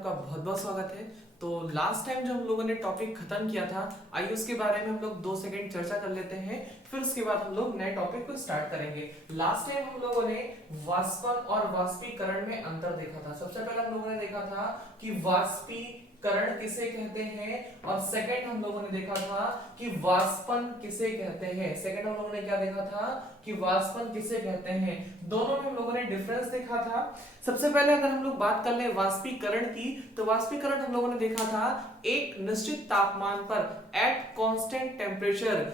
आपका बहुत बहुत स्वागत है। तो लास्ट टाइम जो हम लोगों ने टॉपिक खत्म किया था, आइए उसके बारे में हम लोग 2 सेकंड चर्चा कर लेते हैं, फिर उसके बाद हम लोग नए टॉपिक को स्टार्ट करेंगे। लास्ट टाइम हम लोगों ने वाष्पन और वाष्पीकरण में अंतर देखा था। सबसे पहले हम लोगों ने देखा था कि वाष्पीकरण किसे कहते हैं, और सेकंड हम लोगों ने देखा था कि वाष्पन किसे कहते हैं। सेकंड हम लोगों ने क्या देखा था कि वाष्पन किसे कहते हैं। दोनों में हम लोगों ने डिफरेंस देखा था। सबसे पहले अगर हम लोग बात कर ले वाष्पीकरण की, तो वाष्पीकरण हम लोगों ने देखा था एक निश्चित तापमान पर एट कांस्टेंट टेम्परेचर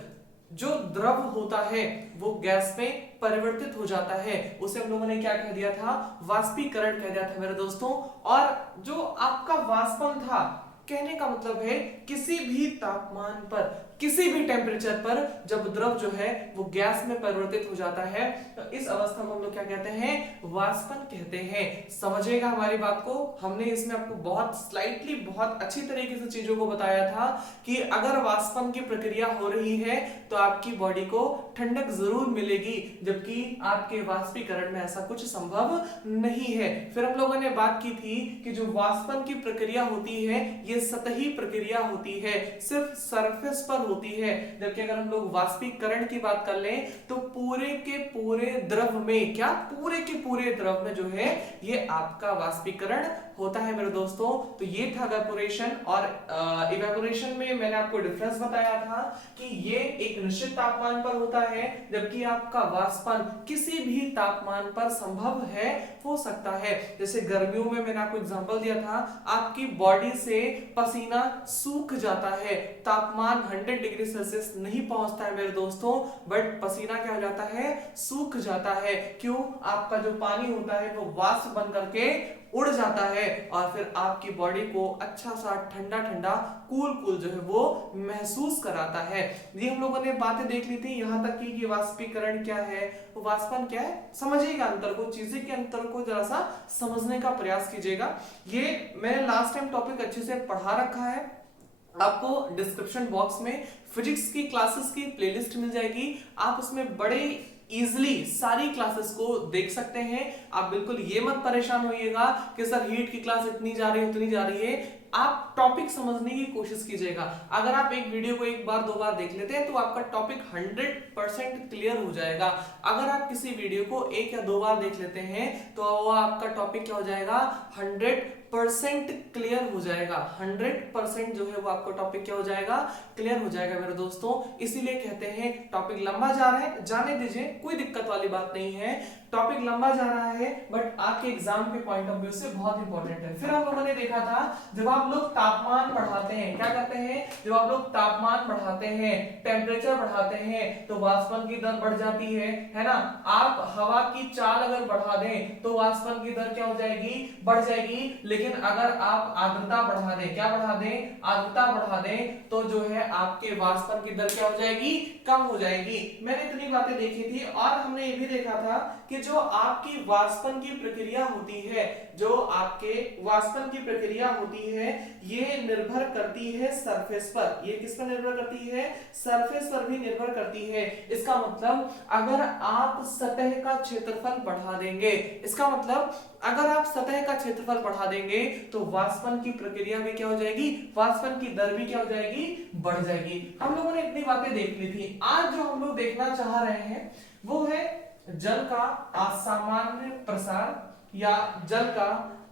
जो द्रव होता है वो गैस में परिवर्तित हो जाता है, उसे हम लोगों ने क्या कह दिया था, वाष्पीकरण कह दिया था मेरे दोस्तों। और जो आपका वाष्पन था, कहने का मतलब है किसी भी तापमान पर, किसी भी टेम्परेचर पर जब द्रव जो है वो गैस में परिवर्तित हो जाता है, तो इस अवस्था को हम लोग क्या कहते हैं, वाष्पन कहते हैं। समझिएगा हमारी बात को। हमने इसमें आपको बहुत अच्छी तरीके से चीजों को बताया था कि अगर वाष्पन की प्रक्रिया हो रही है तो आपकी बॉडी को ठंडक जरूर मिलेगी, जबकि आपके वाष्पीकरण में ऐसा कुछ संभव नहीं है। फिर हम लोगों ने बात की थी कि जो वाष्पन की प्रक्रिया होती है ये सतही प्रक्रिया होती है, सिर्फ सरफेस पर होती है, जबकि अगर हम लोग वाष्पीकरण की बात कर लें तो पूरे के पूरे द्रव में, क्या पूरे के पूरे द्रव में जो है ये आपका वाष्पीकरण होता है मेरे दोस्तों। तो ये था इवेपोरेशन, और इवेपोरेशन में मैंने आपको डिफरेंस बताया था कि ये एक निश्चित तापमान पर होता है, जबकि आपका वाष्पन किसी भी तापमान पर संभव है, हो सकता है। जैसे गर्मियों में मैंने आपको एग्जांपल दिया था, आपकी बॉडी से पसीना सूख जाता है, तापमान 100 डिग्री सेल्सियस नहीं पहुंचता है मेरे दोस्तों, बट पसीना क्या हो जाता है, सूख जाता है। क्यों? आपका जो पानी होता है वो वाष्प बन करके उड़ जाता है, और फिर आपकी बॉडी को अच्छा सा ठंडा ठंडा कूल कूल जो है वो महसूस कराता है। ये हम लोगों ने बातें देख ली थी यहां तक कि वाष्पीकरण क्या है, वाष्पन क्या है। समझिएगा अंतर को, चीजें के अंतर को जरा सा समझने का प्रयास कीजिएगा। ये मैंने लास्ट टाइम टॉपिक अच्छे से पढ़ा रखा है, आपको डिस्क्रिप्शन बॉक्स में फिजिक्स की क्लासेस की प्लेलिस्ट मिल जाएगी, आप उसमें बड़े इजिली सारी क्लासेस को देख सकते हैं। आप बिल्कुल ये मत परेशान होइएगा कि सर हीट की क्लास इतनी जा रही है उतनी जा रही है। आप टॉपिक समझने की कोशिश कीजिएगा। अगर आप एक वीडियो को एक बार 2 बार देख लेते हैं तो आपका टॉपिक 100% क्लियर हो जाएगा। अगर आप किसी वीडियो को 1 या 2 बार देख लेते हैं तो वो आपका टॉपिक क्या हो जाएगा, 100% क्लियर हो जाएगा। 100% जो है वो आपका टॉपिक क्या हो जाएगा, क्लियर हो जाएगा मेरे दोस्तों। इसीलिए कहते हैं टॉपिक लंबा जा रहा है, जाने दीजिए, कोई दिक्कत वाली बात नहीं है। टॉपिक लंबा जा रहा है बट आपके एग्जाम के पॉइंट ऑफ व्यू से बहुत इंपॉर्टेंट है। फिर हम लोगों ने देखा था जब आप लोग तापमान बढ़ाते हैं, क्या करते हैं, जब आप लोग तापमान बढ़ाते हैं, टेम्परेचर बढ़ाते हैं, तो वाष्पन की दर बढ़ जाती है ना। आप हवा की चाल अगर बढ़ा दें तो वाष्पन की दर क्या हो जाएगी, बढ़ जाएगी। लेकिन अगर आप आर्द्रता बढ़ा दें, क्या बढ़ा दें, आर्द्रता बढ़ा दें, तो जो है आपके वाष्पन की दर क्या हो जाएगी, कम हो जाएगी। मैंने इतनी बातें देखी थी, और हमने ये भी देखा था कि जो आपकी वाष्पन की प्रक्रिया होती है, जो आपके वाष्पन की प्रक्रिया होती है, ये निर्भर करती है सरफेस पर। ये किस पर निर्भर करती है, सरफेस पर भी निर्भर करती है। इसका मतलब अगर आप सतह का क्षेत्रफल बढ़ा देंगे, इसका मतलब अगर आप सतह का क्षेत्रफल बढ़ा देंगे तो वाष्पन की प्रक्रिया भी क्या हो जाएगी, वाष्पन की दर भी क्या हो जाएगी, बढ़ जाएगी। हम लोगों ने इतनी बातें देख ली थी। आज जो हम लोग देखना चाह रहे हैं वो है जल का असामान्य प्रसार या जल का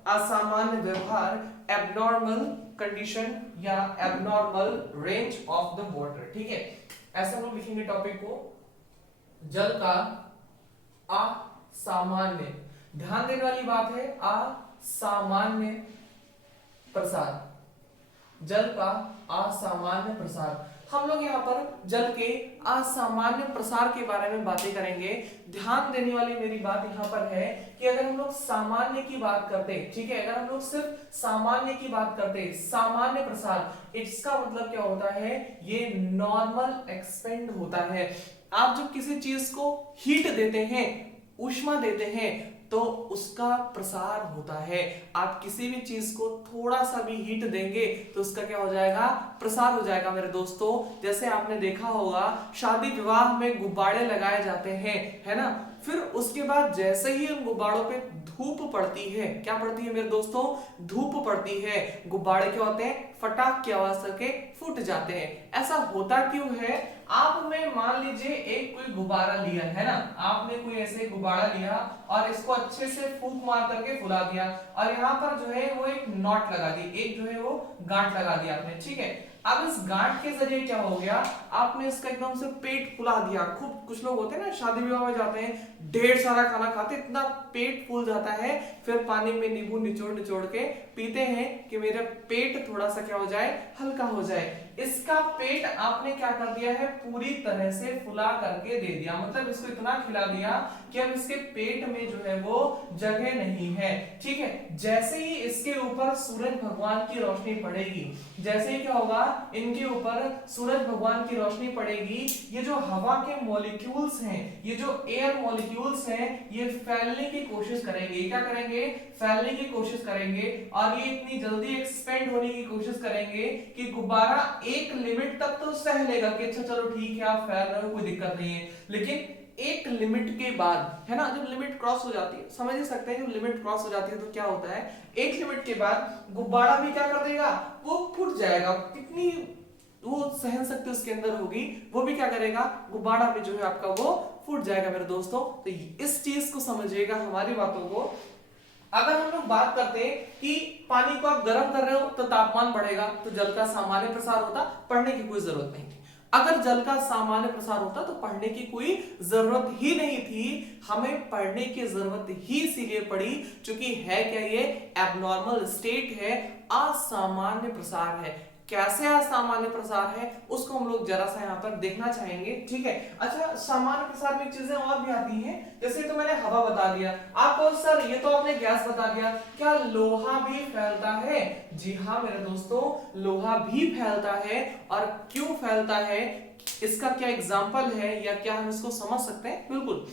असामान्य व्यवहार, एबनॉर्मल कंडीशन या abnormal range of the water. ठीक है, ऐसा हम लोग लिखेंगे टॉपिक को, जल का असामान्य, ध्यान देने वाली बात है, असामान्य प्रसार, जल का असामान्य प्रसार। हम लोग यहाँ पर जल के असामान्य प्रसार के बारे में बातें करेंगे। ध्यान देने वाली मेरी बात यहाँ पर है कि अगर हम लोग सामान्य की बात करते, ठीक है, अगर हम लोग सिर्फ सामान्य की बात करते, सामान्य प्रसार, इसका मतलब क्या होता है, ये नॉर्मल एक्सपेंड होता है। आप जब किसी चीज को हीट देते हैं, ऊष्मा देते हैं, तो उसका प्रसार होता है। आप किसी भी चीज को थोड़ा सा भी हीट देंगे तो उसका क्या हो जाएगा, प्रसार हो जाएगा मेरे दोस्तों। जैसे आपने देखा होगा शादी विवाह में गुब्बारे लगाए जाते हैं, है ना, फिर उसके बाद जैसे ही उन गुब्बारों पे धूप पड़ती है, क्या पड़ती है मेरे दोस्तों, धूप पड़ती है, गुब्बारे क्या होते हैं, फटाक की आवाज करके फूट जाते हैं। ऐसा होता क्यों है, आपने मान लीजिए एक कोई गुब्बारा लिया है ना, आपने कोई ऐसे गुब्बारा लिया और इसको अच्छे से फूंक मार करके फुला दिया और यहाँ पर जो है वो एक नॉट लगा दी, एक जो है वो गांठ लगा दिया आपने, ठीक है। अब इस गांठ के जरिए क्या हो गया, आपने इसका एकदम से पेट फुला दिया खूब। कुछ लोग होते हैं ना शादी विवाह में जाते हैं, ढेर सारा खाना खाते, इतना पेट फूल जाता है, फिर पानी में नींबू निचोड़ निचोड़ के पीते हैं कि मेरा पेट थोड़ा सा क्या हो जाए, हल्का हो जाए। इसका पेट आपने क्या कर दिया है, पूरी तरह से फुला करके दे दिया, मतलब इसको इतना खिला दिया कि अब इसके पेट में जो है वो जगह नहीं है, ठीक है। जैसे ही इसके ऊपर सूरज भगवान की रोशनी पड़ेगी, जैसे ही क्या होगा, इनके ऊपर सूरज भगवान की रोशनी पड़ेगी, ये जो हवा के मॉलिक्यूल्स हैं, ये जो एयर मॉलिक्यूल्स हैं, ये फैलने की कोशिश करेंगे, क्या करेंगे, फैलने की कोशिश करेंगे और ये इतनी जल्दी एक्सपेंड होने की कोशिश करेंगे कि गुब्बारा एक लिमिट तक तो सह लेगा कि अच्छा चलो ठीक है आप फैल रहे हो, कोई दिक्कत नहीं है, लेकिन एक लिमिट के बाद, है ना, जब लिमिट क्रॉस हो जाती है, समझ ही सकते हैं, जब लिमिट क्रॉस हो जाती है तो क्या होता है, एक लिमिट के बाद गुब्बारा भी क्या कर देगा, वो फूट जाएगा। कितनी वो सहन शक्ति उसके अंदर होगी, वो भी क्या करेगा, गुब्बारा भी जो है आपका वो फूट जाएगा मेरे दोस्तों। तो इस चीज को समझिएगा, हमारी बातों को। अगर हम लोग बात करते हैं कि पानी को आप गर्म कर रहे हो तो तापमान बढ़ेगा, तो जल का सामान्य प्रसार होता, पढ़ने की कोई जरूरत नहीं थी। अगर जल का सामान्य प्रसार होता तो पढ़ने की कोई जरूरत ही नहीं थी। हमें पढ़ने की जरूरत ही इसीलिए पड़ी क्योंकि है क्या, ये एबनॉर्मल स्टेट है, असामान्य प्रसार है। कैसे असामान्य प्रसार है उसको हम लोग जरा सा यहाँ पर देखना चाहेंगे, ठीक है। अच्छा, सामान्य प्रसार में चीजें और भी आती हैं, जैसे तो मैंने हवा बता दिया आपको, सर ये तो आपने गैस बता दिया, क्या लोहा भी फैलता है? जी हाँ मेरे दोस्तों, लोहा भी फैलता है। और क्यों फैलता है, इसका क्या एग्जाम्पल है या क्या हम इसको समझ सकते हैं? बिल्कुल,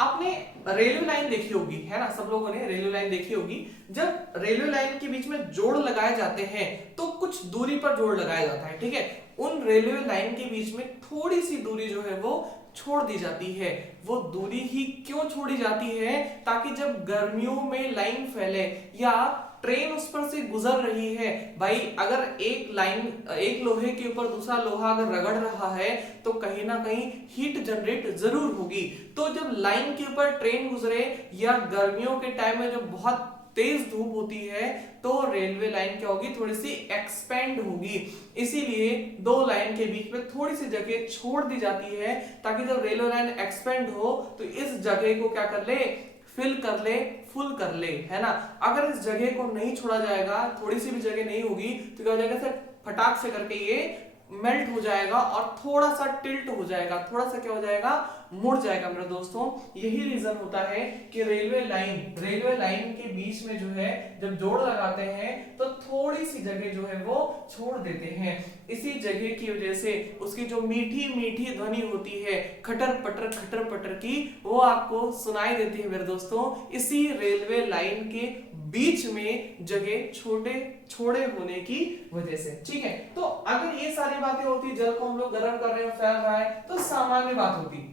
आपने रेलवे लाइन देखी होगी, है ना, सब लोगों ने रेलवे लाइन देखी होगी। जब रेलवे लाइन के बीच में जोड़ लगाए जाते हैं तो कुछ दूरी पर जोड़ लगाया जाता है, ठीक है। उन रेलवे लाइन के बीच में थोड़ी सी दूरी जो है वो छोड़ दी जाती है। वो दूरी ही क्यों छोड़ी जाती है, ताकि जब गर्मियों में लाइन फैले या ट्रेन उस पर से गुजर रही है, भाई अगर एक लाइन, एक लोहे के ऊपर दूसरा लोहा अगर रगड़ रहा है तो कहीं ना कहीं हीट जनरेट जरूर होगी। तो जब लाइन के ऊपर ट्रेन गुजरे या गर्मियों के टाइम में जब बहुत तेज धूप होती है तो रेलवे लाइन क्या होगी, थोड़ी सी एक्सपेंड होगी। इसीलिए दो लाइन के बीच में थोड़ी सी जगह छोड़ दी जाती है ताकि जब रेलवे लाइन एक्सपेंड हो तो इस जगह को क्या कर ले, फिल कर ले, फुल कर ले, है ना। अगर इस जगह को नहीं छोड़ा जाएगा, थोड़ी सी भी जगह नहीं होगी तो क्या हो जाएगा, सर फटाक से करके ये मेल्ट हो जाएगा और थोड़ा सा टिल्ट हो जाएगा, थोड़ा सा क्या हो जाएगा, मुड़ जाएगा मेरे दोस्तों। यही रीजन होता है कि रेलवे लाइन के बीच में जो है जब जोड़ लगाते हैं तो थोड़ी सी जगह जो है वो छोड़ देते हैं। इसी जगह की वजह से उसकी जो मीठी मीठी ध्वनि होती है खटर पटर की, वो आपको सुनाई देती है मेरे दोस्तों, इसी रेलवे लाइन के बीच में जगह छोड़े होने की वजह से, ठीक है। तो अगर ये सारी बातें होती, जल को हम लोग गर्म कर रहे हैं, फैल रहा है, तो सामान्य बात होती,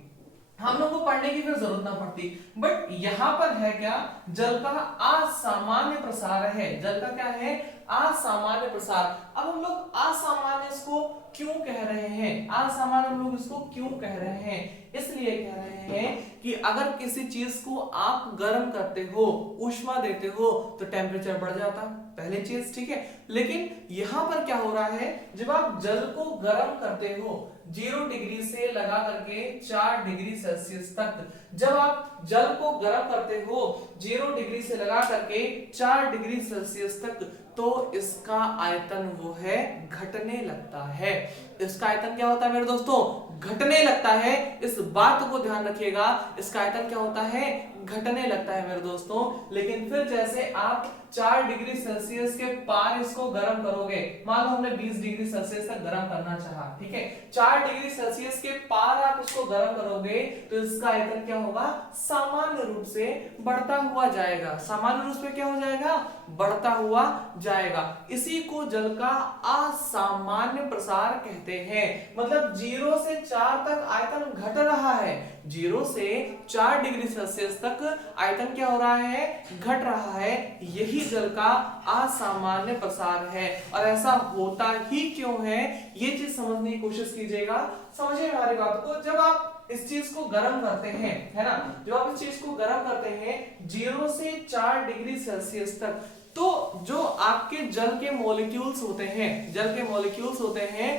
हम लोग को पढ़ने की फिर जरूरत ना पड़ती। बट यहां पर है क्या, जल का असामान्य प्रसार है। जल का क्या है, असामान्य प्रसार। अब हम लोग असामान्य इसको क्यों कह रहे हैं, असामान्य हम लोग इसको क्यों कह रहे हैं, इसलिए कह रहे हैं कि अगर किसी चीज को आप गर्म करते हो, ऊष्मा देते हो तो टेम्परेचर बढ़ जाता, पहले चीज, ठीक है। लेकिन यहां पर क्या हो रहा है, जब आप जल को गर्म करते हो 0 डिग्री से लगा करके 4 डिग्री सेल्सियस तक, जब आप जल को गर्म करते हो 0 डिग्री से लगा करके 4 डिग्री सेल्सियस तक, तो इसका आयतन वो है घटने लगता है। इसका आयतन क्या होता है मेरे दोस्तों, घटने लगता है। इस बात को ध्यान रखिएगा, इसका आयतन क्या होता है, घटने लगता है मेरे दोस्तों। लेकिन फिर जैसे आप 4 डिग्री सेल्सियस के पार इसको गर्म करोगे, मान लो हमने 20 डिग्री सेल्सियस तक गर्म करना चाहा, ठीक है, 4 डिग्री सेल्सियस के पार आप इसको गर्म करोगे तो इसका आयतन क्या होगा, सामान्य रूप से बढ़ता हुआ जाएगा, सामान्य रूप से क्या हो जाएगा, बढ़ता हुआ जाएगा। इसी को जल का असामान्य प्रसार कहते हैं। मतलब 0 से 4 तक आयतन घट रहा है, 0 से 4 डिग्री सेल्सियस तक आयतन क्या हो रहा है, घट रहा है, यही जल का असामान्य प्रसार है। और ऐसा होता ही क्यों है, ये चीज समझने की कोशिश कीजिएगा, समझिए हमारी बात को। जब आप इस चीज को गर्म करते हैं, है ना, जब आप इस चीज को गर्म करते हैं 0 से 4 डिग्री सेल्सियस तक, तो जो आपके जल के मॉलिक्यूल्स होते हैं, जल के मॉलिक्यूल्स होते हैं,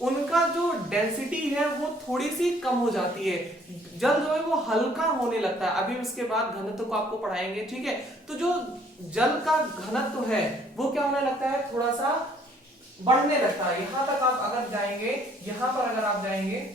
उनका जो डेंसिटी है वो थोड़ी सी कम हो जाती है, जल जो है वो हल्का होने लगता है। अभी इसके बाद घनत्व को आपको पढ़ाएंगे, ठीक है। तो जो जल का घनत्व है वो क्या होने लगता है, थोड़ा सा बढ़ने लगता है। यहां तक आप अगर जाएंगे, यहां पर अगर आप जाएंगे,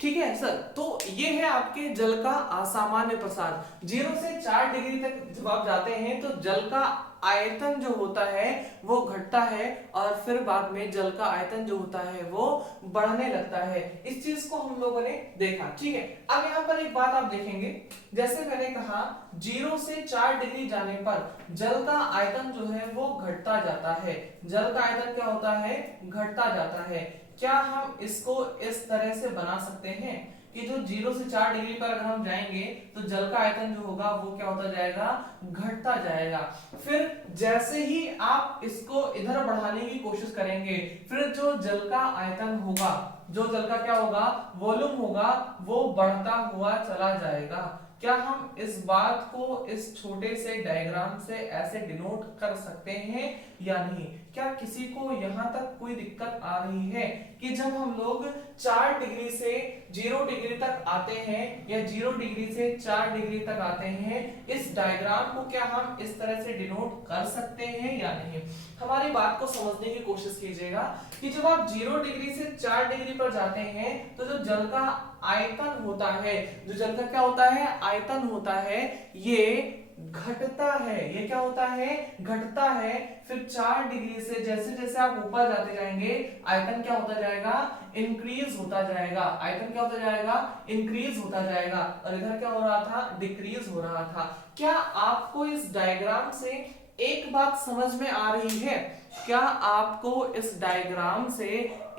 ठीक है सर, तो ये है आपके जल का असामान्य प्रसार। 0 से 4 डिग्री तक जब आप जाते हैं तो जल का आयतन जो होता है वो घटता है, और फिर बाद में जल का आयतन जो होता है वो बढ़ने लगता है। इस चीज को हम लोगों ने देखा, ठीक है। अब यहाँ पर एक बात आप देखेंगे, जैसे मैंने कहा 0 से 4 डिग्री जाने पर जल का आयतन जो है वो घटता जाता है, जल का आयतन क्या होता है, घटता जाता है। क्या हम इसको इस तरह से बना सकते हैं कि जो 0 से 4 डिग्री पर अगर हम जाएंगे तो जल का आयतन जो होगा वो क्या होता जाएगा, घटता जाएगा। फिर जैसे ही आप इसको इधर बढ़ाने की कोशिश करेंगे, फिर जो जल का आयतन होगा, जो जल का क्या होगा, वॉल्यूम होगा, वो बढ़ता हुआ चला जाएगा। क्या हम इस बात को इस छोटे से डायग्राम से ऐसे डिनोट कर सकते हैं या नहीं? क्या किसी को यहां तक कोई दिक्कत आ रही है कि जब हम लोग 4 डिग्री से 0 डिग्री तक आते हैं या 0 डिग्री से 4 डिग्री तक आते हैं, इस डायग्राम को क्या हम इस तरह से डिनोट कर सकते हैं या नहीं? हमारी बात को समझने की कोशिश कीजिएगा कि जब आप 0 डिग्री से 4 डिग्री पर जाते हैं तो जो जल का आयतन होता है, जो जल का क्या होता है, आयतन होता है, ये घटता है। ये क्या होता है, घटता है। फिर 4 डिग्री से जैसे जैसे आप ऊपर जाते जाएंगे आयतन क्या होता जाएगा, इंक्रीज होता जाएगा। आयतन क्या होता जाएगा, इंक्रीज होता जाएगा। और इधर क्या हो रहा था, डिक्रीज हो रहा था। क्या आपको इस डायग्राम से एक बात समझ में आ रही है? क्या आपको इस डायग्राम से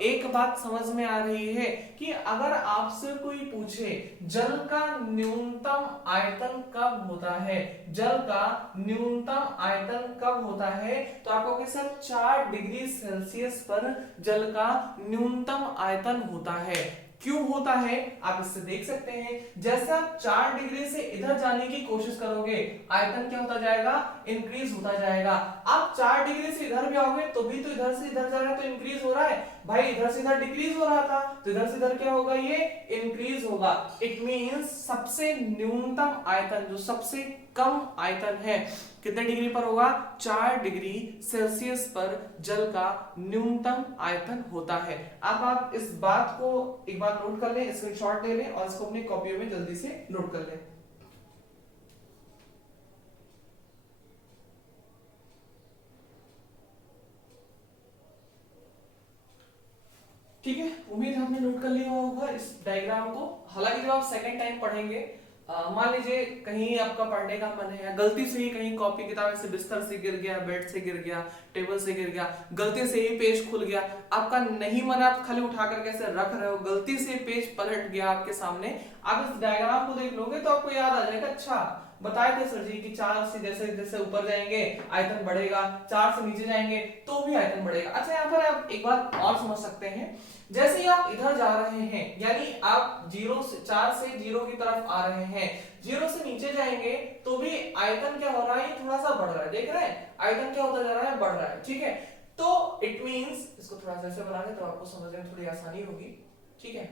एक बात समझ में आ रही है कि अगर आपसे कोई पूछे जल का न्यूनतम आयतन कब होता है, जल का न्यूनतम आयतन कब होता है, तो आप कहोगे सर 4 डिग्री सेल्सियस पर जल का न्यूनतम आयतन होता है। क्यों होता है आप इससे देख सकते हैं, जैसा आप 4 डिग्री से इधर जाने की कोशिश करोगे आयतन क्या होता जाएगा, इंक्रीज होता जाएगा। आप 4 डिग्री से इधर भी आओगे तो भी तो इधर से इधर जा रहा है तो इंक्रीज हो रहा है भाई, इधर से इधर डिक्रीज हो रहा था तो इधर से इधर क्या होगा, ये इंक्रीज होगा। इट मींस सबसे न्यूनतम आयतन, जो सबसे कम आयतन है, कितने डिग्री पर होगा, 4 डिग्री सेल्सियस पर जल का न्यूनतम आयतन होता है। अब आप इस बात को एक बार नोट कर लें, स्क्रीनशॉट ले लें और इसको अपनी कॉपियों में जल्दी से नोट कर लें। ठीक है, उम्मीद है आपने नोट कर लिया होगा इस डायग्राम को। हालांकि जब आप सेकंड टाइम पढ़ेंगे, मान लीजिए कहीं आपका पढ़ने का मन है, गलती से ही कहीं कॉपी किताब से बिस्तर से गिर गया, बेड से गिर गया, टेबल से गिर गया, गलती से ही पेज खुल गया, आपका नहीं मन, आप खाली उठा कर कैसे रख रहे हो, गलती से पेज पलट गया आपके सामने, आप इस डायग्राम को देख लोगे तो आपको याद आ जाएगा, अच्छा बताए थे सर जी कि 4 से जैसे जैसे ऊपर जाएंगे आयतन बढ़ेगा, 4 से नीचे जाएंगे तो भी आयतन बढ़ेगा। अच्छा यहाँ पर आप एक बात और समझ सकते हैं, जैसे ही आप इधर जा रहे हैं, यानी आप 4 से 0 की तरफ आ रहे हैं, 0 से नीचे जाएंगे तो भी आयतन क्या हो रहा है, ये थोड़ा सा बढ़ रहा है, देख रहे हैं आयतन क्या होता जा रहा है, बढ़ रहा है, ठीक है। तो इट मींस, इसको थोड़ा सा ऐसे बना दें तो आपको समझने में थोड़ी आसानी होगी, ठीक है,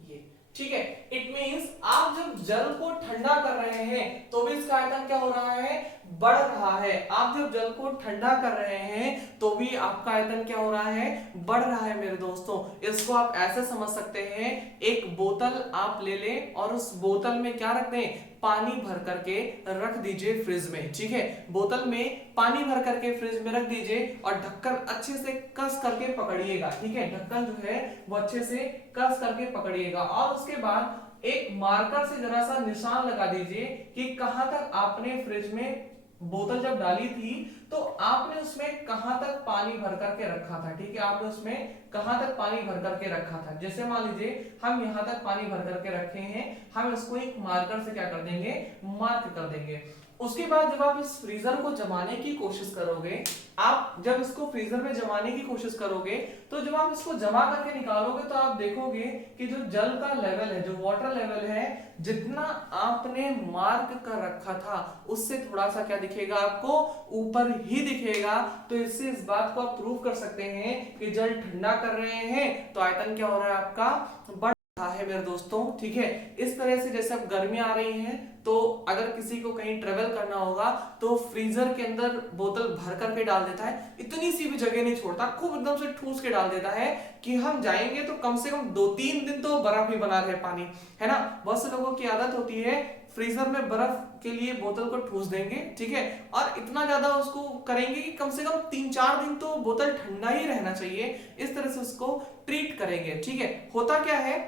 ये ठीक है। इट मींस आप जब जल को ठंडा कर रहे हैं तो भी इसका आयतन क्या हो रहा है, बढ़ रहा है। आप जब जल को ठंडा कर रहे हैं तो भी आपका आयतन क्या हो रहा है, बढ़ रहा है मेरे दोस्तों। इसको आप ऐसे समझ सकते हैं, एक बोतल आप ले लें और उस बोतल में क्या रख दें, पानी भर करके रख दीजिए फ्रिज में, ठीक है। बोतल में पानी भर करके फ्रिज में रख दीजिए और ढक्कन अच्छे से कस करके पकड़िएगा, ठीक है। ढक्कन जो है वो अच्छे से कस करके पकड़िएगा और उसके बाद एक मार्कर से जरा सा निशान लगा दीजिए कि कहां तक आपने फ्रिज में बोतल जब डाली थी तो आपने उसमें कहां तक पानी भर करके रखा था, ठीक है। आपने उसमें कहां तक पानी भर करके रखा था। जैसे मान लीजिए हम यहां तक पानी भर करके रखे हैं, हम इसको एक मार्कर से क्या कर देंगे, मार्क कर देंगे। उसके बाद जब आप इस फ्रीजर को जमाने की कोशिश करोगे, आप जब इसको फ्रीजर में जमाने की कोशिश करोगे तो जब आप इसको जमा करके निकालोगे तो आप देखोगे कि जो जल का लेवल है, जो वाटर लेवल है, जितना आपने मार्क कर रखा था उससे थोड़ा सा क्या दिखेगा आपको, ऊपर ही दिखेगा। तो इससे इस बात को आप प्रूव कर सकते हैं कि जल ठंडा कर रहे हैं तो आयतन क्या हो रहा है आपका, बढ़ रहा है मेरे दोस्तों, ठीक है। इस तरह से जैसे अब गर्मी आ रही है तो अगर किसी को कहीं ट्रेवल करना होगा तो फ्रीजर के अंदर बोतल भर करके डाल देता है, इतनी सी भी जगह नहीं छोड़ता, खूब एकदम से ठूस के डाल देता है कि हम जाएंगे तो कम से कम 2-3 दिन तो बर्फ ही बना रहे पानी, है ना। बहुत से लोगों की आदत होती है फ्रीजर में बर्फ के लिए बोतल को ठूस देंगे, ठीक है, और इतना ज्यादा उसको करेंगे कि कम से कम 3-4 दिन तो बोतल ठंडा ही रहना चाहिए, इस तरह से उसको ट्रीट करेंगे, ठीक है। होता क्या है,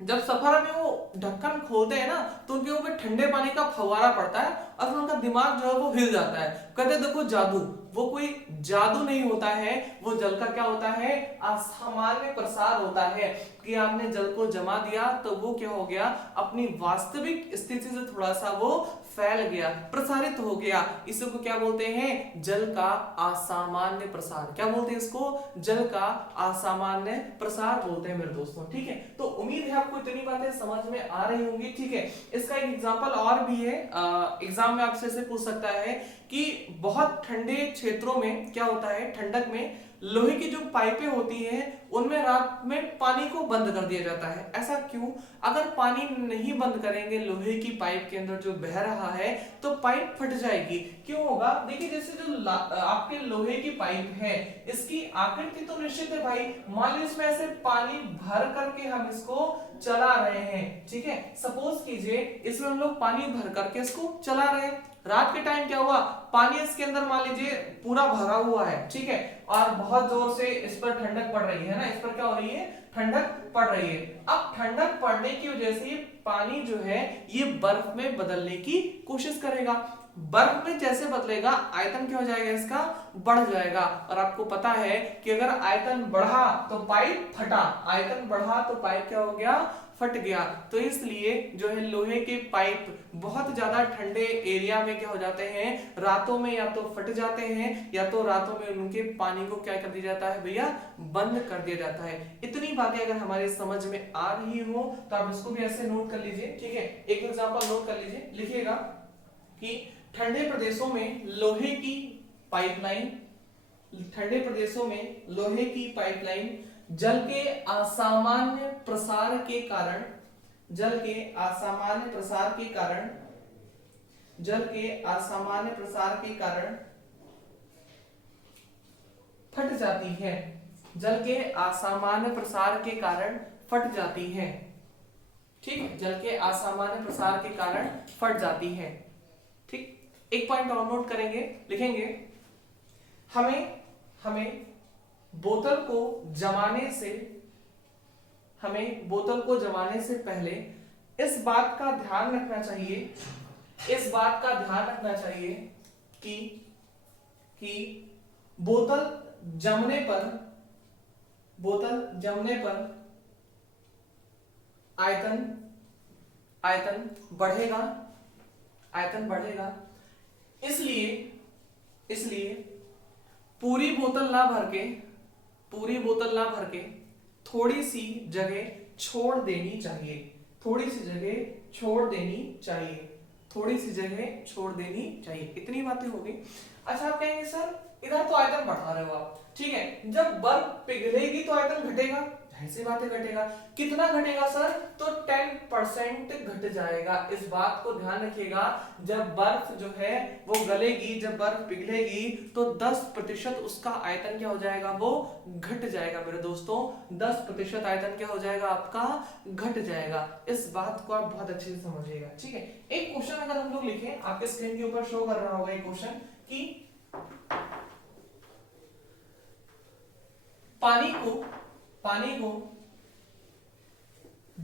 जब सफर में वो ढक्कन खोलते हैं ना तो उनके ऊपर ठंडे पानी का फव्वारा पड़ता है और उनका दिमाग जो है वो हिल जाता है, कहते हैं देखो जादू। वो कोई जादू नहीं होता है, वो जल का क्या होता है, असामान्य प्रसार होता है कि आपने जल को जमा दिया तो वो क्या हो गया, अपनी वास्तविक स्थिति से थोड़ा सा वो फैल गया, प्रसारित हो गया। इसको क्या बोलते हैं, जल का असामान्य प्रसार। क्या बोलते हैं इसको, जल का असामान्य प्रसार बोलते हैं मेरे दोस्तों, ठीक है। तो उम्मीद है आपको इतनी बातें समझ में आ रही होंगी, ठीक है। इसका एक एग्जांपल और भी है, एग्जाम में आपसे ऐसे पूछ सकता है कि बहुत ठंडे क्षेत्रों में क्या होता है, ठंडक में लोहे की जो पाइपें होती हैं उनमें रात में पानी को बंद कर दिया जाता है। ऐसा क्यों, अगर पानी नहीं बंद करेंगे लोहे की पाइप के अंदर जो बह रहा है तो पाइप फट जाएगी। क्यों होगा, देखिए जैसे जो आपके लोहे की पाइप है इसकी आकृति तो निश्चित है भाई, मान लीजिए इसमें ऐसे पानी भर करके हम इसको चला रहे हैं, ठीक है। सपोज कीजिए इसमें हम लोग पानी भर करके इसको चला रहे हैं, रात के टाइम क्या हुआ, पानी इसके अंदर मान लीजिए पूरा भरा हुआ है, ठीक है, और बहुत जोर से इस पर ठंडक पड़ रही है ना, इस पर क्या हो रही है, ठंडक पड़ रही है। अब ठंडक पड़ने की वजह से पानी जो है ये बर्फ में बदलने की कोशिश करेगा, बर्फ में जैसे बदलेगा आयतन क्या हो जाएगा, इसका बढ़ जाएगा। और आपको पता है कि अगर आयतन बढ़ा तो पाइप फटा, आयतन बढ़ा तो पाइप क्या हो गया, फट गया। तो इसलिए जो है लोहे के पाइप बहुत ज्यादा ठंडे एरिया में क्या हो जाते हैं, रातों में या तो फट जाते हैं या तो रातों में उनके पानी को क्या कर दिया जाता है भैया, बंद कर दिया जाता है। इतनी बातें अगर हमारे समझ में आ रही हो तो आप इसको भी ऐसे नोट कर लीजिए, ठीक है। एक एग्जांपल नोट कर लीजिए, लिखिएगा कि ठंडे प्रदेशों में लोहे की पाइपलाइन, ठंडे प्रदेशों में लोहे की पाइपलाइन जल के असामान्य प्रसार के कारण, जल के असामान्य प्रसार के कारण, जल के असामान्य प्रसार के कारण फट जाती है, जल के असामान्य प्रसार के कारण फट जाती है, ठीक है, जल के असामान्य प्रसार के कारण फट जाती है, ठीक। एक पॉइंट और नोट करेंगे, लिखेंगे हमें बोतल को जमाने से, हमें बोतल को जमाने से पहले इस बात का ध्यान रखना चाहिए, इस बात का ध्यान रखना चाहिए कि बोतल जमने पर, बोतल जमने पर आयतन बढ़ेगा, आयतन बढ़ेगा। इसलिए पूरी बोतल ना भर के, पूरी बोतल ना भर के थोड़ी सी जगह छोड़ देनी चाहिए, थोड़ी सी जगह छोड़ देनी चाहिए, थोड़ी सी जगह छोड़ देनी चाहिए। इतनी बातें हो गई। अच्छा आप कहेंगे सर इधर तो आयतन बढ़ा रहे हो आप, ठीक है, जब बर्फ पिघलेगी तो आयतन घटेगा, ऐसी बातें घटेगा। कितना घटेगा सर, तो 10 10% घट जाएगा। इस बात को ध्यान रखिएगा, जब बर्फ जो है वो गलेगी, जब बर्फ पिघलेगी तो 10% उसका आयतन क्या हो जाएगा, वो घट जाएगा मेरे दोस्तों। 10% आयतन क्या हो जाएगा, आपका घट जाएगा। इस बात को आप बहुत अच्छे से समझिएगा, ठीक है। एक क्वेश्चन अगर हम लोग लिखें, आपके स्क्रीन के ऊपर शो कर रहा होगा एक क्वेश्चन कि पानी को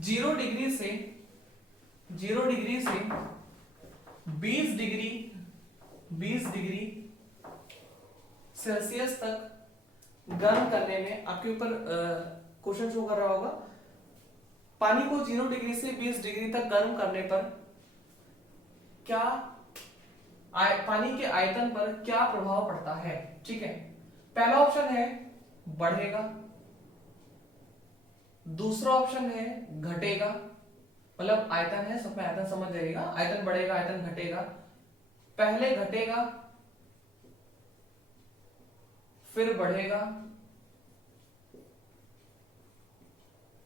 0 डिग्री से 20 डिग्री सेल्सियस तक गर्म करने में, आपके ऊपर क्वेश्चन शो कर रहा होगा, पानी को 0 डिग्री से 20 डिग्री तक गर्म करने पर क्या पानी के आयतन पर क्या प्रभाव पड़ता है, ठीक है। पहला ऑप्शन है बढ़ेगा, दूसरा ऑप्शन है घटेगा, मतलब आयतन है, सब में आयतन समझ जाइएगा, आयतन बढ़ेगा, आयतन घटेगा। पहले घटेगा फिर बढ़ेगा,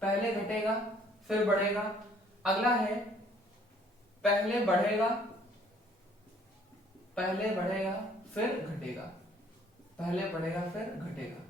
पहले घटेगा फिर बढ़ेगा। अगला है पहले बढ़ेगा फिर घटेगा, पहले बढ़ेगा फिर घटेगा,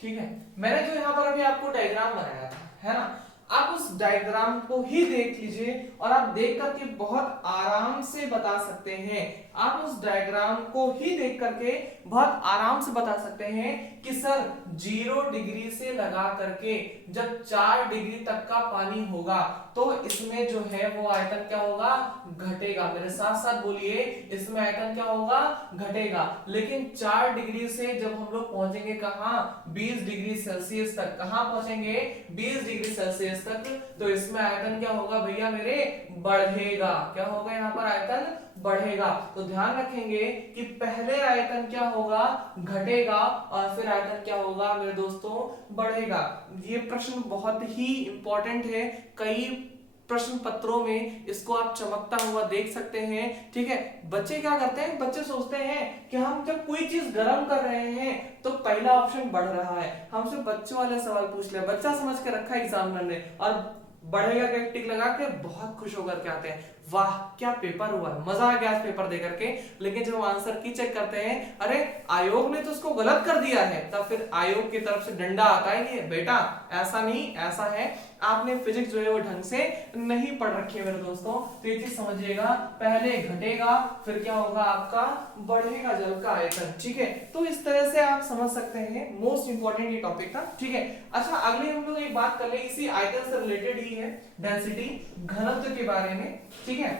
ठीक है। मैंने जो यहां पर अभी आपको डायग्राम बनाया था, है ना, आप उस डायग्राम को ही देख लीजिए और आप देख करके बहुत आराम से बता सकते हैं। आप उस डायग्राम को ही देख करके बहुत आराम से बता सकते हैं कि सर 0 डिग्री से लगा करके जब 4 डिग्री तक का पानी होगा तो इसमें जो है वो आयतन क्या होगा, घटेगा। मेरे साथ साथ बोलिए, इसमें आयतन क्या होगा, घटेगा। लेकिन 4 डिग्री से जब हम लोग पहुंचेंगे कहां, 20 डिग्री सेल्सियस तक, कहां पहुंचेंगे, 20 डिग्री सेल्सियस तक, तो इसमें आयतन क्या होगा भैया मेरे, बढ़ेगा। क्या होगा यहाँ पर, आयतन बढ़ेगा। तो ध्यान रखेंगे कि पहले आयतन क्या होगा, घटेगा, और फिर आयतन क्या होगा मेरे दोस्तों, बढ़ेगा। ये प्रश्न बहुत ही इंपॉर्टेंट है, कई प्रश्न पत्रों में इसको आप चमकता हुआ देख सकते हैं, ठीक है। बच्चे क्या करते हैं, बच्चे सोचते हैं कि हम जब कोई चीज गर्म कर रहे हैं तो पहला ऑप्शन बढ़ रहा है। हमसे बच्चों वाले सवाल पूछ ले, बच्चा समझ के रखा है एग्जामिनर ने, और बढ़ेगा का टिक लगा के बहुत खुश होकर के आते हैं, वाह क्या पेपर हुआ, मजा आ गया पेपर दे करके। लेकिन जब हम आंसर की चेक करते हैं, अरे आयोग ने तो उसको गलत कर दिया है, तब फिर आयोग की तरफ से डंडा आता है कि बेटा ऐसा नहीं, ऐसा है, आपने फिजिक्स जो है वो ढंग से नहीं पढ़ रखी है मेरे दोस्तों। तो ये चीज समझिएगा, पहले घटेगा फिर क्या होगा, आपका बढ़ेगा जल का आयतन, ठीक है। तो इस तरह से आप समझ सकते हैं, मोस्ट इंपॉर्टेंट ये टॉपिक था, ठीक है। अच्छा, अगले हम लोग एक बात कर ले, इसी आयतन से रिलेटेड ही है, डेंसिटी, घनत्व के बारे में, ठीक है।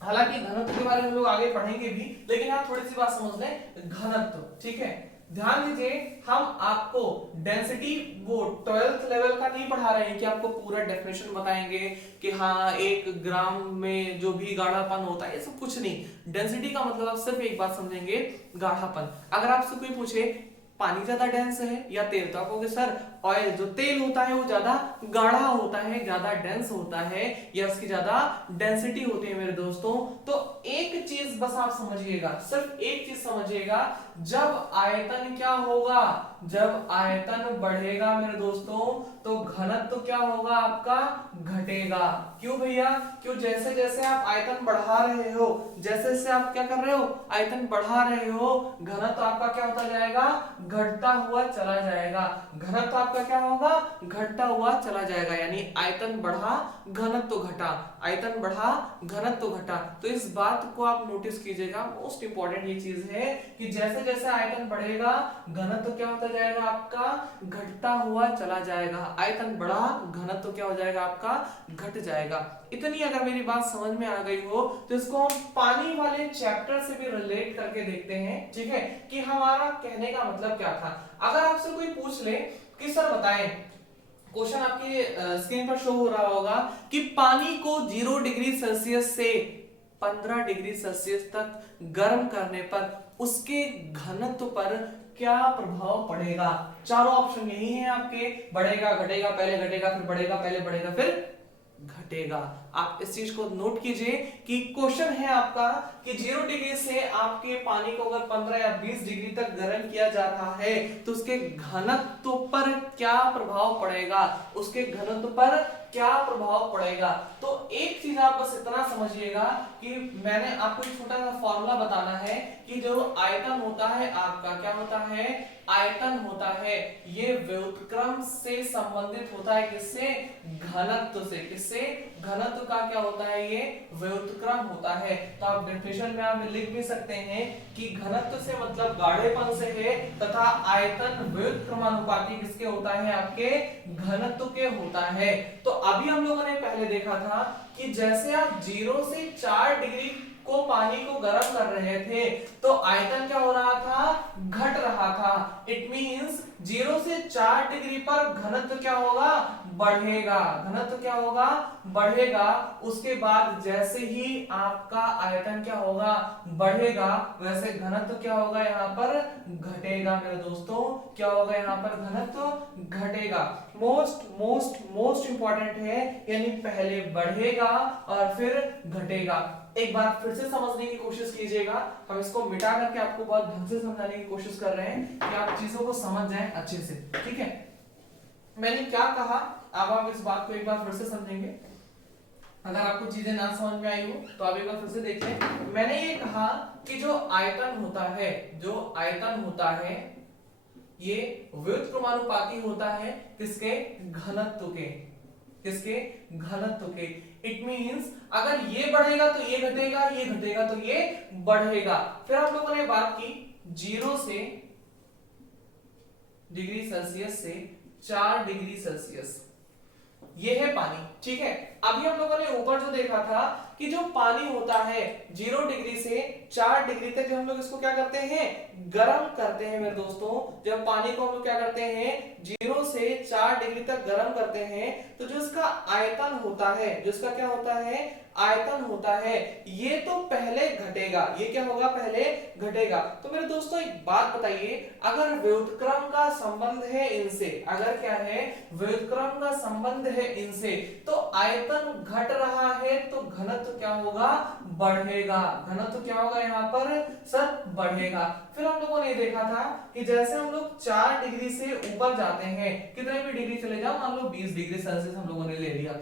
हालांकि घनत्व के बारे में हम लोग आगे पढ़ेंगे भी, लेकिन आप थोड़ी सी बात समझ लें, घनत्व, ठीक है। ध्यान दीजिए, हम आपको डेंसिटी वो 12th लेवल का नहीं पढ़ा रहे हैं कि आपको पूरा डेफिनेशन बताएंगे कि हाँ 1 ग्राम में जो भी गाढ़ापन होता है, ये सब कुछ नहीं। डेंसिटी का मतलब आप सिर्फ एक बात समझेंगे, गाढ़ापन। अगर आपसे कोई पूछे पानी ज्यादा डेंस है या तेल, तो आप कहोगे सर ऑयल, जो तेल होता है वो ज्यादा गाढ़ा होता है, ज्यादा डेंस होता है, या उसकी ज्यादा डेंसिटी होती है मेरे दोस्तों। तो एक चीज बस आप समझिएगा, सिर्फ एक चीज समझिएगा, जब आयतन क्या होगा, जब आयतन बढ़ेगा मेरे दोस्तों, तो घनत्व क्या होगा, आपका घटेगा। क्यों भैया, क्यों, जैसे जैसे आप आयतन बढ़ा रहे हो, जैसे जैसे आप क्या कर रहे हो, आयतन बढ़ा रहे हो, घनत्व आपका क्या होता जाएगा, घटता हुआ चला जाएगा। घनत्व आपका क्या होगा, घटता हुआ चला जाएगा। यानी आयतन बढ़ा, घनत्व घटा, आयतन बढ़ा, घनत्व घटा। तो इस बात को आप नोटिस कीजिएगा, मोस्ट इंपॉर्टेंट ये चीज है कि जैसे जैसे आयतन बढ़ेगा, घनत्व क्या होता जाएगा, आपका घटता हुआ चला जाएगा। आयतन बढ़ा, घनत्व क्या हो जाएगा, आपका घट जाएगा। इतनी अगर मेरी बात समझ में आ गई हो तो इसको हम पानी वाले चैप्टर से भी रिलेट करके देखते हैं, ठीक है, कि हमारा कहने का मतलब क्या था। अगर आपसे कोई पूछ ले कि सर बताएं, क्वेश्चन आपके स्क्रीन पर शो हो रहा होगा कि पानी को 0 डिग्री सेल्सियस से 15 डिग्री सेल्सियस तक गर्म करने पर उसके घनत्व पर क्या प्रभाव पड़ेगा। चारों ऑप्शन यही हैं आपके, बढ़ेगा, घटेगा, पहले घटेगा फिर बढ़ेगा, पहले बढ़ेगा फिर घटेगा। आप इस चीज को नोट कीजिए कि क्वेश्चन है आपका कि 0 डिग्री से आपके पानी को अगर 15 या 20 डिग्री तक गर्म किया जा रहा है तो उसके घनत्व पर क्या प्रभाव पड़ेगा, उसके घनत्व पर क्या प्रभाव पड़ेगा। तो एक चीज आप बस इतना समझिएगा कि मैंने आपको एक छोटा सा फॉर्मूला बताना है कि जो आयतन होता है आपका, क्या होता है, आयतन होता है, ये व्युत्क्रम से संबंधित होता है, किससे, घनत्व से। किससे, घनत्व का क्या होता है, ये व्युत्क्रम होता है। तो आप डेफिनेशन में आप लिख भी सकते हैं कि घनत्व से मतलब गाढ़ेपन से है, तथा आयतन व्युत्क्रमानुपाती किसके होता है, आपके घनत्व के होता है। तो अभी हम लोगों ने पहले देखा था कि जैसे आप 0 से 4 डिग्री को पानी को गर्म कर रहे थे तो आयतन क्या हो रहा था, घट रहा था। इट मींस 0 से 4 डिग्री पर घनत्व क्या होगा, बढ़ेगा। घनत्व क्या होगा, बढ़ेगा। उसके बाद जैसे ही आपका आयतन क्या होगा, बढ़ेगा, वैसे घनत्व क्या होगा यहाँ पर, घटेगा। मेरे दोस्तों क्या होगा यहाँ पर, घनत्व घटेगा। मोस्ट मोस्ट मोस्ट इंपॉर्टेंट है, यानी पहले बढ़ेगा और फिर घटेगा। एक बार फिर से समझने की कोशिश कीजिएगा, हम इसको मिटा करके आपको बहुत ढंग से समझाने की कोशिश कर रहे हैं कि आप चीजों को समझ जाएं अच्छे से। ठीक है, मैंने क्या कहा, अब आप इस बात को एक बार फिर से समझेंगे। अगर आपको चीजें ना समझ में आई हो तो आप एक बार फिर से देख लें। मैंने ये कहा कि जो आयतन होता है, जो आयतन होता है, ये व्युत्क्रमानुपाती होता है किसके, घनत्व के। किसके, घनत्व के। इट मींस अगर ये बढ़ेगा तो ये घटेगा, ये घटेगा तो ये बढ़ेगा। फिर हम लोगों ने बात की 0 से डिग्री सेल्सियस से 4 डिग्री सेल्सियस, ये है पानी। ठीक है, अभी हम लोगों ने ऊपर जो देखा था कि जो पानी होता है 0 डिग्री से 4 डिग्री तक, जब हम लोग इसको क्या करते हैं, गर्म करते हैं मेरे दोस्तों, जब पानी को हम लोग क्या करते हैं 0 से 4 डिग्री तक गर्म करते हैं, तो जो इसका आयतन होता है, जो इसका क्या होता है, आयतन होता है, ये तो पहले घटेगा। ये क्या होगा, पहले घटेगा। तो मेरे दोस्तों एक बात बताइए, अगर व्युत्क्रम का संबंध है इनसे, अगर क्या है, व्युत्क्रम का संबंध है इनसे, तो आयतन घट रहा है तो घनत्व क्या होगा, बढ़ेगा। घनत्व क्या होगा यहाँ पर, सर, बढ़ेगा। फिर हम लोगों ने देखा था कि जैसे हम लोग 4 डिग्री से ऊपर जाते हैं, कितने भी डिग्री चले जाओ, मान लो 20 डिग्री सेल्सियस हम लोगों ने ले लिया,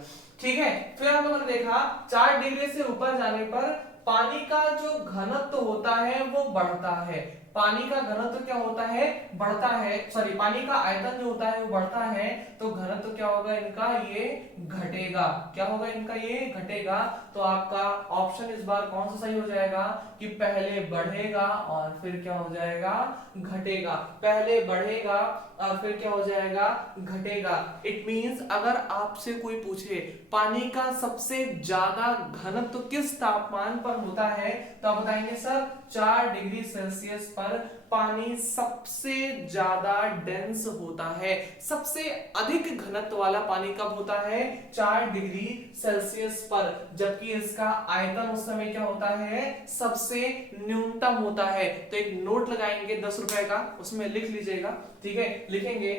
ठीक है। फिर हम लोगों ने देखा 4 डिग्री से ऊपर जाने पर पानी का जो घनत्व होता है वो बढ़ता है। पानी का घनत्व क्या होता है, बढ़ता है, सॉरी, पानी का आयतन जो होता है वो बढ़ता है, तो घनत्व क्या होगा इनका, ये घटेगा। क्या होगा इनका, ये घटेगा। तो आपका ऑप्शन इस बार कौन सा सही हो जाएगा कि पहले बढ़ेगा और फिर क्या हो जाएगा, घटेगा। पहले बढ़ेगा और फिर क्या हो जाएगा, घटेगा। इट मींस अगर आपसे कोई पूछे पानी का सबसे ज्यादा घनत्व किस तापमान पर होता है, तो आप बताएंगे सर 4 डिग्री सेल्सियस पर पानी सबसे ज्यादा डेंस होता है। सबसे अधिक घनत्व वाला पानी कब होता है, 4 डिग्री सेल्सियस पर, जबकि इसका आयतन उस समय क्या होता है, सबसे न्यूनतम होता है। तो एक नोट लगाएंगे 10 रुपए का, उसमें लिख लीजिएगा। ठीक है, लिखेंगे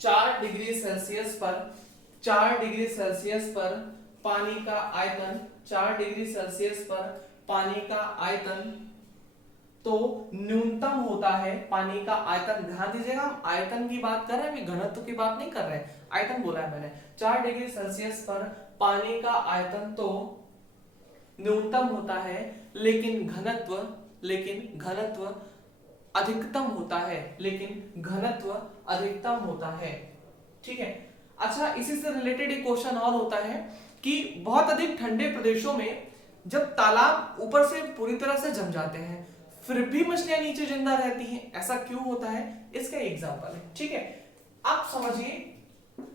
4 डिग्री सेल्सियस पर, 4 डिग्री सेल्सियस पर पानी का आयतन, 4 डिग्री सेल्सियस पर पानी का आयतन तो न्यूनतम होता है। पानी का आयतन, ध्यान दीजिएगा, हम आयतन की बात कर रहे हैं, घनत्व की बात नहीं कर रहे हैं, आयतन बोला है मैंने। 4 डिग्री सेल्सियस पर पानी का आयतन तो न्यूनतम होता है, लेकिन घनत्व अधिकतम होता है, लेकिन घनत्व अधिकतम होता है। ठीक है, अच्छा, इसी से रिलेटेड एक क्वेश्चन और होता है कि बहुत अधिक ठंडे प्रदेशों में जब तालाब ऊपर से पूरी तरह से जम जाते हैं फिर भी मछलियां नीचे जिंदा रहती हैं, ऐसा क्यों होता है, इसका एग्जांपल है। ठीक है, आप समझिए,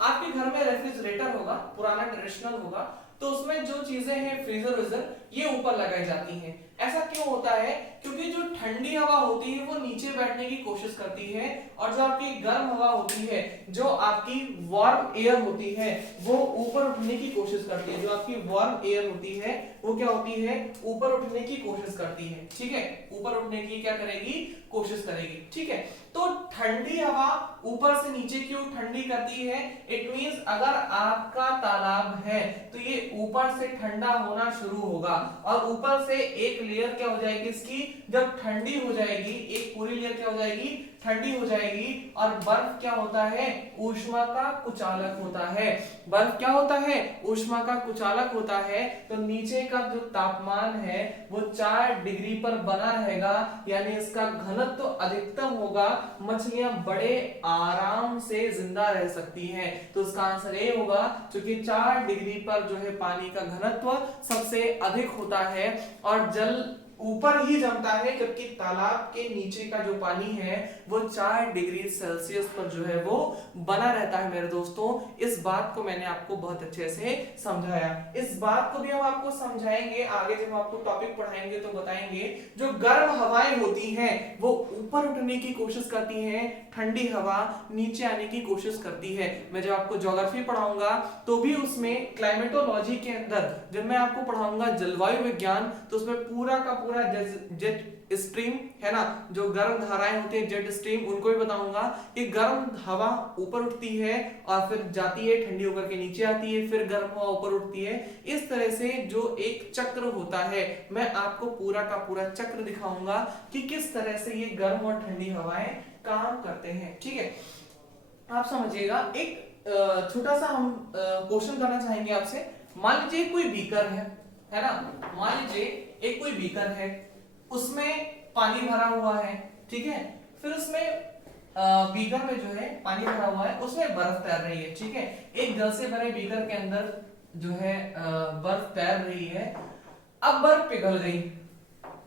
आपके घर में रेफ्रिजरेटर होगा, पुराना ट्रेडिशनल होगा, तो उसमें जो चीजें हैं, फ्रीजर विजर, ये ऊपर लगाई जाती हैं। ऐसा क्यों होता है, क्योंकि जो ठंडी हवा होती है वो नीचे बैठने की कोशिश करती है, और जो आपकी गर्म हवा होती है, जो आपकी वार्म एयर होती है, वो ऊपर उठने की कोशिश करती है। जो आपकी वार्म एयर होती है वो क्या होती है, ऊपर उठने की कोशिश करती है। ठीक है, ऊपर उठने की क्या करेगी, कोशिश करेगी। ठीक है, तो ठंडी हवा ऊपर से नीचे क्यों ठंडी करती है, इट मींस अगर आपका तालाब है तो ये ऊपर से ठंडा होना शुरू होगा, और ऊपर से एक लेयर क्या हो जाएगी इसकी, जब ठंडी हो जाएगी, एक पूरी लेयर क्या हो जाएगी, ठंडी हो जाएगी। और बर्फ क्या होता है, ऊष्मा का कुचालक होता है। बर्फ क्या होता है, ऊष्मा का कुचालक होता है। तो नीचे का जो तापमान है वो 4 डिग्री पर बना रहेगा, यानी इसका घनत्व तो अधिकतम होगा, मछलियां बड़े आराम से जिंदा रह सकती हैं। तो इसका आंसर ए होगा, क्योंकि 4 डिग्री पर जो है पानी का घनत्व सबसे अधिक होता है और जल ऊपर ही जमता है, जबकि तालाब के नीचे का जो पानी है वो 4 डिग्री सेल्सियस पर जो है वो बना रहता है। मेरे दोस्तों, इस बात को मैंने आपको बहुत अच्छे से समझाया। इस बात को भी हम आपको समझाएंगे आगे, जब हम आपको टॉपिक पढ़ाएंगे तो बताएंगे। जो गर्म हवाएं होती हैं वो ऊपर उठने की कोशिश करती हैं, ठंडी हवा नीचे आने की कोशिश करती है। मैं जब आपको ज्योग्राफी पढ़ाऊंगा तो भी उसमें क्लाइमेटोलॉजी के अंदर जब मैं आपको पढ़ाऊंगा जलवायु विज्ञान, तो उसमें पूरा का पूरा जेट स्ट्रीम है ना, जो गर्म धाराएं होती है जेट स्ट्रीम, उनको भी बताऊंगा कि गर्म हवा ऊपर उठती है और फिर जाती है, ठंडी होकर के नीचे आती है, फिर गर्म हवा ऊपर उठती है। इस तरह से जो एक चक्र होता है, मैं आपको पूरा का पूरा चक्र दिखाऊंगा कि किस तरह से ये गर्म और ठंडी हवाएं काम करते हैं। ठीक है, आप समझिएगा। एक छोटा सा हम क्वेश्चन करना चाहेंगे आपसे। मान लीजिए कोई बीकर है ना, मान लीजिए एक कोई बीकर है, उसमें पानी भरा हुआ है, ठीक है। फिर उसमें बीकर में जो है पानी भरा हुआ है, उसमें बर्फ तैर रही है, ठीक है। एक जल से भरे बीकर के अंदर जो है बर्फ तैर रही है। अब बर्फ पिघल गई,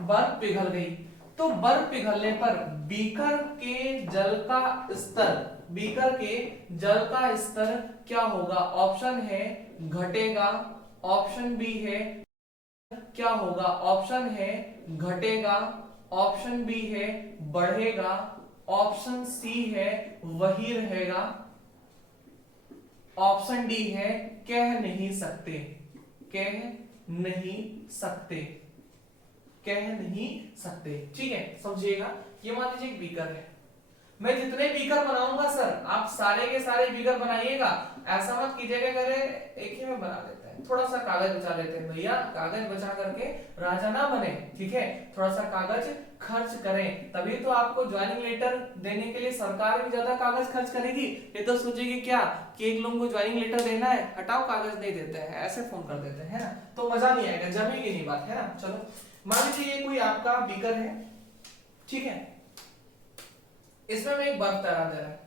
बर्फ पिघल गई, तो बर्फ पिघलने पर बीकर के जल का स्तर, बीकर के जल का स्तर क्या होगा? ऑप्शन है घटेगा, ऑप्शन बी है क्या होगा? ऑप्शन है घटेगा, ऑप्शन बी है बढ़ेगा, ऑप्शन सी है वही रहेगा, ऑप्शन डी है कह नहीं सकते, कह नहीं सकते, कह नहीं सकते। ठीक है, समझिएगा। ये मान लीजिए एक बीकर है, मैं जितने बीकर बनाऊंगा सर आप सारे के सारे बीकर बनाइएगा। ऐसा मत कीजिएगा करे एक ही में बना लेते हैं, थोड़ा सा कागज बचा लेते हैं भैया, कागज बचा करके राजा ना बने, ठीक है। थोड़ा सा कागज खर्च करें, तभी तो आपको ज्वाइनिंग लेटर देने के लिए सरकार भी ज्यादा कागज खर्च करेगी। ये तो सोचेगी क्या कि एक लोगों को ज्वाइनिंग लेटर देना है, हटाओ कागज नहीं देते हैं, ऐसे फोन कर देते हैं ना, तो मजा नहीं आएगा, जमेगी नहीं बात, है ना। चलो मान लीजिए ये कोई आपका बीकर है, ठीक है, इसमें मैं एक बर्फ तैरा दे रहा है,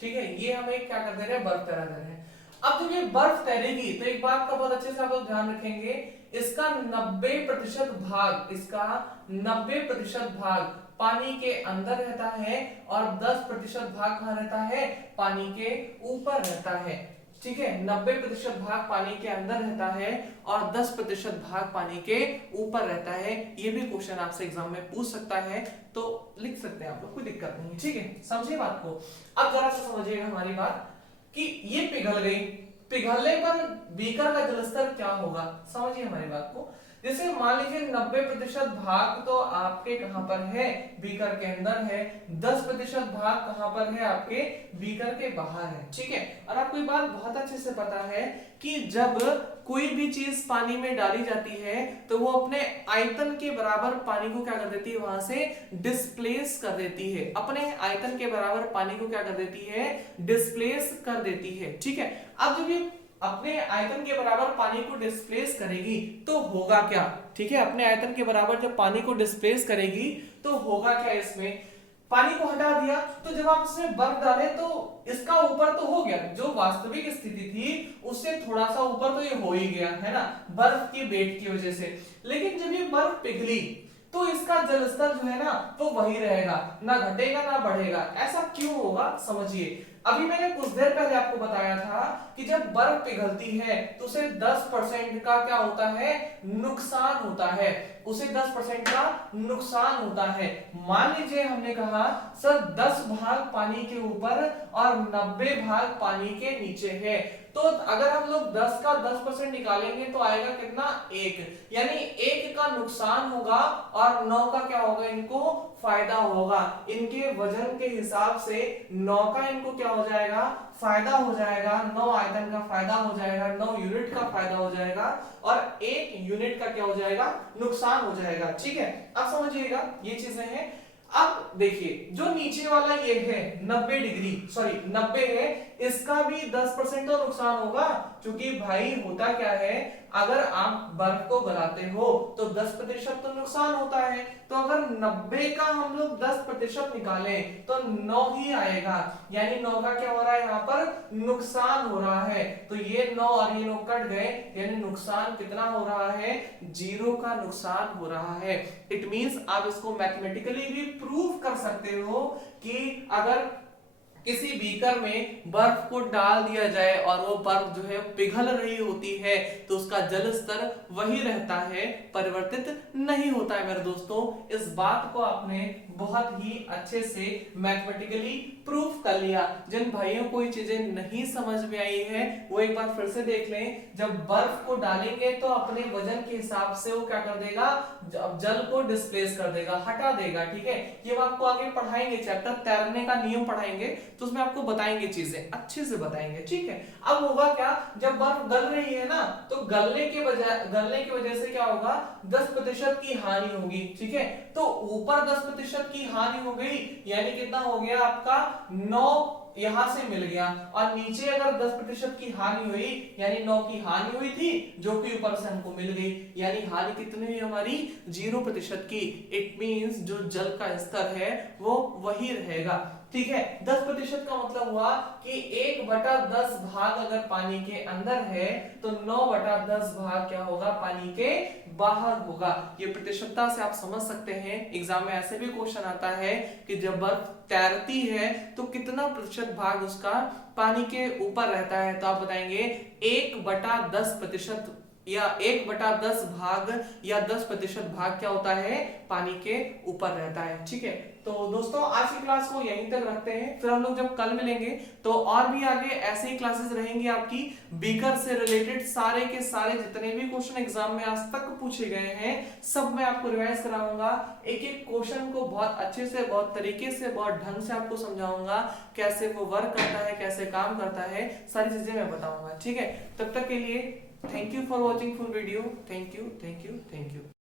ठीक है, ये हम एक क्या कर दे रहे हैं, बर्फ तैरा दे रहे हैं। अब जब ये बर्फ तैरेगी तो एक बात का बहुत अच्छे से आप लोग ध्यान रखेंगे, इसका 90% भाग, इसका 90% भाग पानी के अंदर रहता है और 10% भाग कहां रहता है? पानी के ऊपर रहता है, ठीक है। 90% भाग पानी के अंदर रहता है और 10% भाग पानी के ऊपर रहता है। ये भी क्वेश्चन आपसे एग्जाम में पूछ सकता है, तो लिख सकते हैं आप लोग, कोई दिक्कत नहीं है, ठीक है। समझिए बात को। अब जरा सा समझिएगा हमारी बात कि ये पिघल गई, पिघलने पर बीकर का जलस्तर क्या होगा? समझिए हमारी बात को। जैसे मान लीजिए 90% भाग तो आपके कहां पर है? बीकर के अंदर है। 10% भाग कहां पर है? आपके बीकर के बाहर है, ठीक है। और आपको ये बात बहुत अच्छे से पता है कि जब कोई भी चीज पानी में डाली जाती है तो वो अपने आयतन के बराबर पानी को क्या कर देती है? वहां से डिस्प्लेस कर देती है, अपने आयतन के बराबर पानी को क्या कर देती है? डिस्प्लेस कर देती है, ठीक है। अब जब ये अपने आयतन के बराबर पानी को डिस्प्लेस करेगी तो होगा क्या? ठीक है, अपने आयतन के बराबर जब पानी को डिस्प्लेस करेगी तो होगा क्या? इसमें पानी को हटा दिया, तो जब आप इसमें बर्फ डालें तो इसका ऊपर तो हो गया, जो वास्तविक स्थिति थी उससे थोड़ा सा ऊपर तो ये हो ही गया, है ना, बर्फ के वेट की वजह से। लेकिन जब ये बर्फ पिघली तो इसका जलस्तर जो है ना वो वही रहेगा, ना घटेगा ना बढ़ेगा। ऐसा क्यों होगा? समझिए। अभी मैंने कुछ देर पहले आपको बताया था कि जब बर्फ पिघलती है तो उसे 10% का क्या होता है? नुकसान होता है, उसे 10% का नुकसान होता है। मान लीजिए हमने कहा सर 10 भाग पानी के ऊपर और 90 भाग पानी के नीचे है, तो अगर हम लोग 10 का 10% निकालेंगे तो आएगा कितना? 1, यानी 1 का नुकसान होगा और 9 का क्या होगा? इनको फायदा होगा। इनके वजन के हिसाब से 9 का इनको क्या हो जाएगा? फायदा हो जाएगा। 9 आयतन का फायदा हो जाएगा, 9 यूनिट का फायदा हो जाएगा और 1 यूनिट का क्या हो जाएगा? नुकसान हो जाएगा, ठीक है। अब समझिएगा ये चीजें हैं। अब देखिए जो नीचे वाला ये है 90 डिग्री, सॉरी 90 है, इसका भी 10% तो नुकसान होगा, क्योंकि भाई होता क्या है, अगर आप बर्फ को गलाते हो तो 10% तो नुकसान होता है, तो अगर 90 का हम लोग 10% निकालें तो 9 ही आएगा, यानी 9 का क्या हो रहा है यहाँ पर नुकसान हो रहा है, तो ये 9 और ये 9 कट गए, यानी नुकसान कितना हो रहा है, 0 का नुकसान हो रहा है। इट मींस आप इसको मैथमेटिकली भी प्रूव कर सकते हो कि अगर किसी बीकर में बर्फ को डाल दिया जाए और वो बर्फ जो है पिघल रही होती है तो उसका जल स्तर वही रहता है, परिवर्तित नहीं होता है। मेरे दोस्तों इस बात को आपने बहुत ही अच्छे से मैथमेटिकली प्रूफ कर लिया। जिन भाइयों को ये चीजें नहीं समझ में आई है वो एक बार फिर से देख लें। जब बर्फ को डालेंगे तो अपने वजन के हिसाब से वो क्या कर देगा, जल को डिस्प्लेस कर देगा, हटा देगा, ठीक है। ये हम आपको आगे पढ़ाएंगे, चैप्टर तैरने का नियम पढ़ाएंगे तो उसमें आपको बताएंगे, चीजें अच्छे से बताएंगे, ठीक है। अब होगा क्या, जब बर्फ गल रही है ना तो गलने की वजह से क्या होगा, 10% की हानि होगी, ठीक है। तो ऊपर 10% की हानि हो गई, यानी कितना हो गया आपका 9 यहां से मिल गया, और नीचे अगर 10% की हानि हुई यानी 9 की हानि हुई थी जो कि ऊपर से हमको मिल गई, यानी हानि कितनी हुई हमारी 0% की। इट मींस जो जल का स्तर है वो वही रहेगा, ठीक है। 10% का मतलब हुआ कि 1/10 भाग अगर पानी के अंदर है तो 9/10 भाग क्या होगा, पानी के बाहर होगा। ये प्रतिशतता से आप समझ सकते हैं, एग्जाम में ऐसे भी क्वेश्चन आता है कि जब बर्फ तैरती है तो कितना प्रतिशत भाग उसका पानी के ऊपर रहता है, तो आप बताएंगे 1/10% या 1/10 भाग या 10% भाग क्या होता है, पानी के ऊपर रहता है, ठीक है। तो दोस्तों आज की क्लास को यहीं तक रखते हैं, फिर हम लोग जब कल मिलेंगे तो और भी आगे ऐसे ही क्लासेस रहेंगी आपकी। बीकर से रिलेटेड सारे के सारे जितने भी क्वेश्चन एग्जाम में आज तक पूछे गए हैं सब मैं आपको रिवाइज कराऊंगा, एक एक क्वेश्चन को बहुत अच्छे से, बहुत तरीके से, बहुत ढंग से आपको समझाऊंगा, कैसे वो वर्क करता है, कैसे काम करता है, सारी चीजें मैं बताऊंगा, ठीक है। तब तक के लिए thank you for watching full video, thank you, thank you, thank you.